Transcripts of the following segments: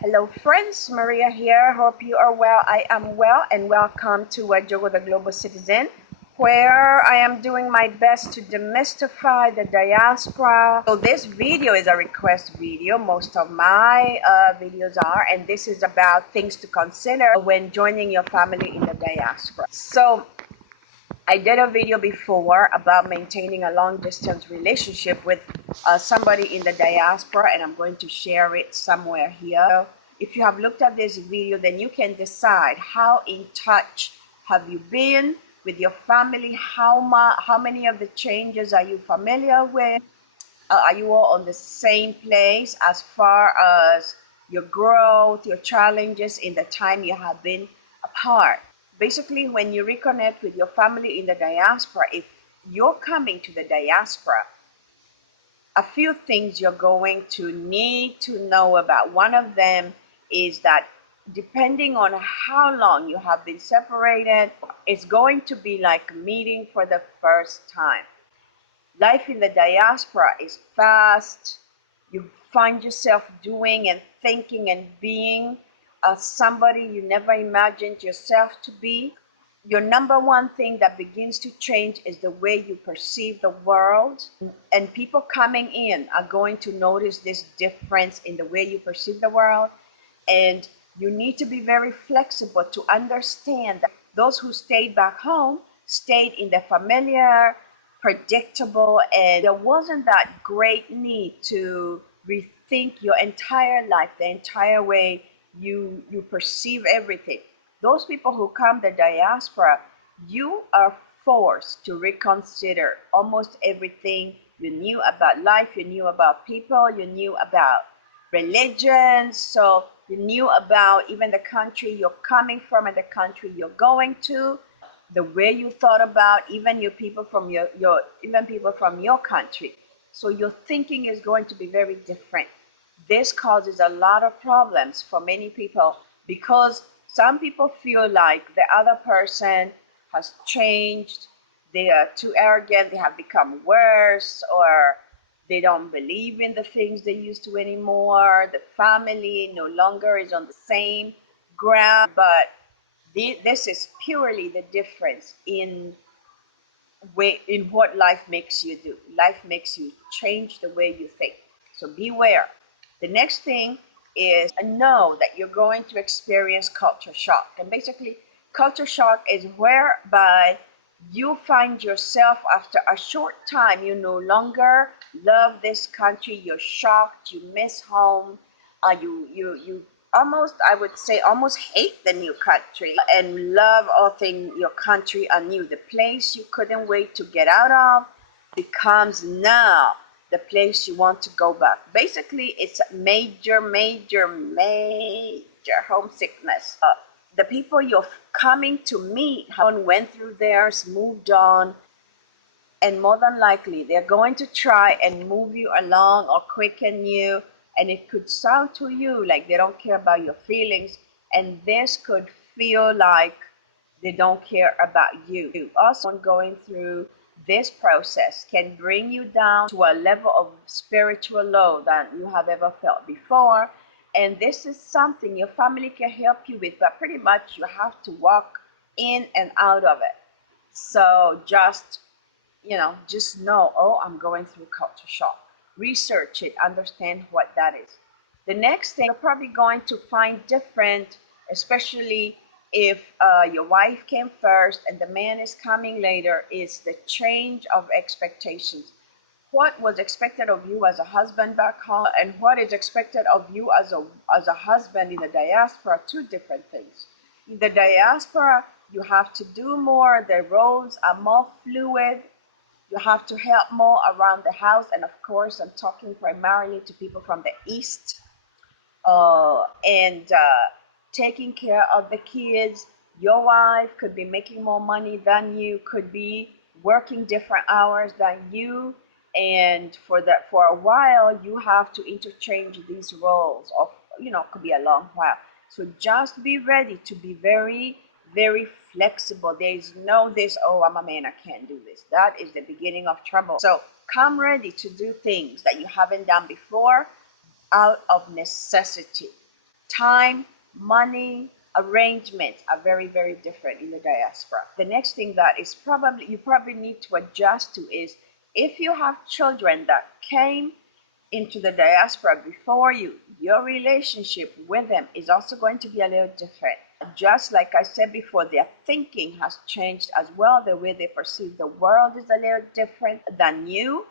Hello friends, Maria here. Hope you are well. I am well and welcome to Jogo the Global Citizen, where I am doing my best to demystify the diaspora. So this video is a request video. Most of my videos are, and this is about things to consider when joining your family in the diaspora. So I did a video before about maintaining a long distance relationship with somebody in the diaspora, and I'm going to share it somewhere here. So if you have looked at this video, then you can decide how in touch have you been with your family, how many of the changes are you familiar with, are you all on the same place as far as your growth, your challenges in the time you have been apart. Basically, when you reconnect with your family in the diaspora, if you're coming to the diaspora, a few things you're going to need to know about. One of them is that depending on how long you have been separated, it's going to be like meeting for the first time. Life in the diaspora is fast. You find yourself doing and thinking and being somebody you never imagined yourself to be. Your number one thing that begins to change is the way you perceive the world. And people coming in are going to notice this difference in the way you perceive the world. And you need to be very flexible to understand that those who stayed back home stayed in the familiar, predictable, and there wasn't that great need to rethink your entire life, the entire way you perceive everything. Those people who come the diaspora, you are forced to reconsider almost everything you knew about life, you knew about people, you knew about religions, so you knew about even the country you're coming from and the country you're going to, the way you thought about even your people from your even people from your country. So your thinking is going to be very different. This causes a lot of problems for many people because some people feel like the other person has changed, they are too arrogant, they have become worse, or they don't believe in the things they used to anymore. The family no longer is on the same ground. But this is purely the difference in what life makes you do. Life makes you change the way you think. So beware. The next thing is know that you're going to experience culture shock. And basically, culture shock is whereby you find yourself after a short time, you no longer love this country, you're shocked, you miss home, you almost, I would say, almost hate the new country and love all things your country anew. The place you couldn't wait to get out of becomes now the place you want to go back. Basically, it's major, major, major homesickness. The people you're coming to meet went through theirs, moved on, and more than likely they're going to try and move you along or quicken you, and it could sound to you like they don't care about your feelings, and this could feel like they don't care about you. Also, going through this process can bring you down to a level of spiritual low than you have ever felt before, and this is something your family can help you with, but pretty much you have to walk in and out of it. So just know, oh, I'm going through culture shock. Research it, understand what that is. The next thing you're probably going to find different, especially if your wife came first and the man is coming later, is the change of expectations. What was expected of you as a husband back home and what is expected of you as a husband in the diaspora, two different things. In the diaspora, you have to do more, the roles are more fluid, you have to help more around the house. And of course, I'm talking primarily to people from the East, and taking care of the kids. Your wife could be making more money than you, could be working different hours than you. And for a while, you have to interchange these roles of, could be a long while. So just be ready to be very, very flexible. There is no this, oh, I'm a man, I can't do this. That is the beginning of trouble. So come ready to do things that you haven't done before out of necessity. Time, money, arrangements are very, very different in the diaspora. The next thing that is probably you probably need to adjust to is if you have children that came into the diaspora before you, your relationship with them is also going to be a little different. Just like I said before, their thinking has changed as well. The way they perceive the world is a little different than you.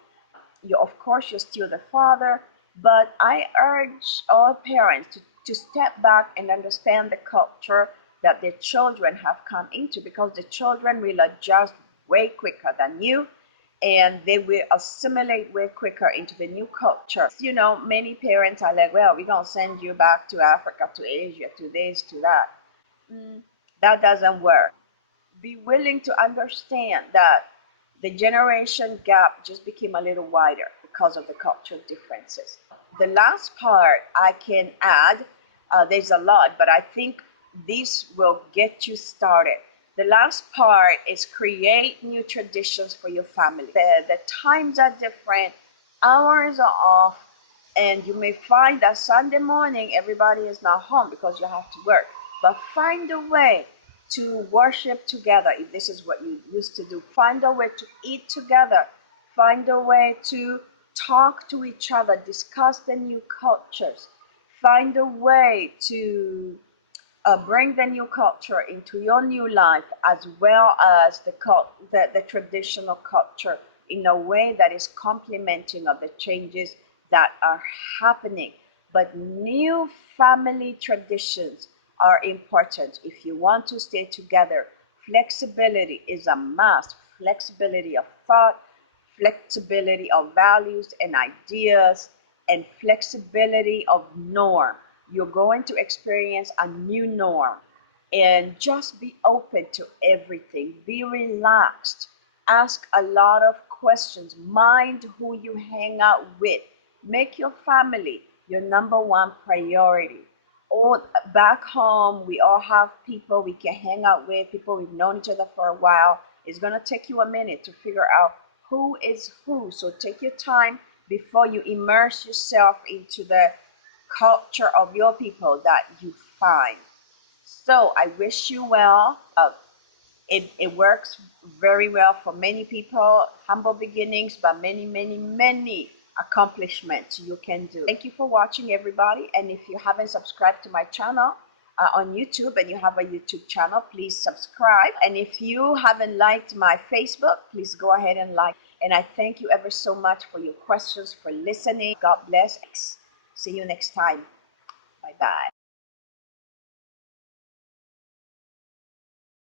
Of course, you're still the father, but I urge all parents to step back and understand the culture that their children have come into, because the children will adjust way quicker than you, and they will assimilate way quicker into the new culture. You know, many parents are like, well, we're going to send you back to Africa, to Asia, to this, to that. That doesn't work. Be willing to understand that the generation gap just became a little wider because of the cultural differences. The last part I can add, there's a lot, but I think this will get you started. The last part is create new traditions for your family. The times are different, hours are off, and you may find that Sunday morning everybody is not home because you have to work. But find a way to worship together if this is what you used to do. Find a way to eat together. Find a way to talk to each other, discuss the new cultures. Find a way to bring the new culture into your new life, as well as the traditional culture, in a way that is complementing of the changes that are happening. But new family traditions are important if you want to stay together. Flexibility is a must. Flexibility of thought, flexibility of values and ideas, and flexibility of norm. You're going to experience a new norm, and just be open to everything. Be relaxed. Ask a lot of questions. Mind who you hang out with. Make your family your number one priority. All back home, we all have people we can hang out with, people we've known each other for a while. It's going to take you a minute to figure out who is who. So take your time before you immerse yourself into the culture of your people that you find. So I wish you well. It works very well for many people. Humble beginnings, but many, many, many accomplishments you can do. Thank you for watching, everybody. And if you haven't subscribed to my channel on YouTube, and you have a YouTube channel, please subscribe. And if you haven't liked my Facebook, please go ahead and like. And I thank you ever so much for your questions, for listening. God bless. See you next time. Bye bye.